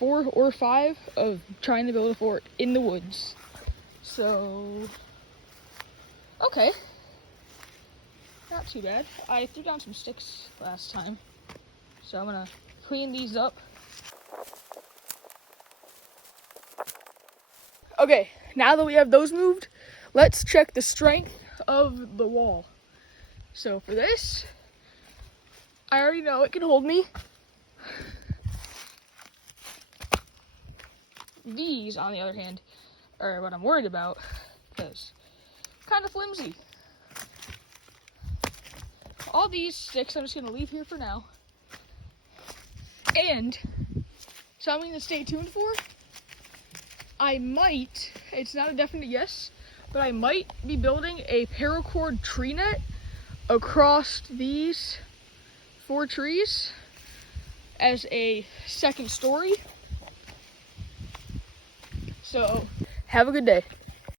4 or 5 of trying to build a fort in the woods. So, okay. Not too bad. I threw down some sticks last time, so I'm gonna clean these up. Okay, now that we have those moved, let's check the strength of the wall. So for this, I already know it can hold me. These, on the other hand, are what I'm worried about, because kind of flimsy. All these sticks I'm just gonna leave here for now. And something to stay tuned for, I might, it's not a definite yes, but I might be building a paracord tree net across these 4 trees as a second story. So, have a good day.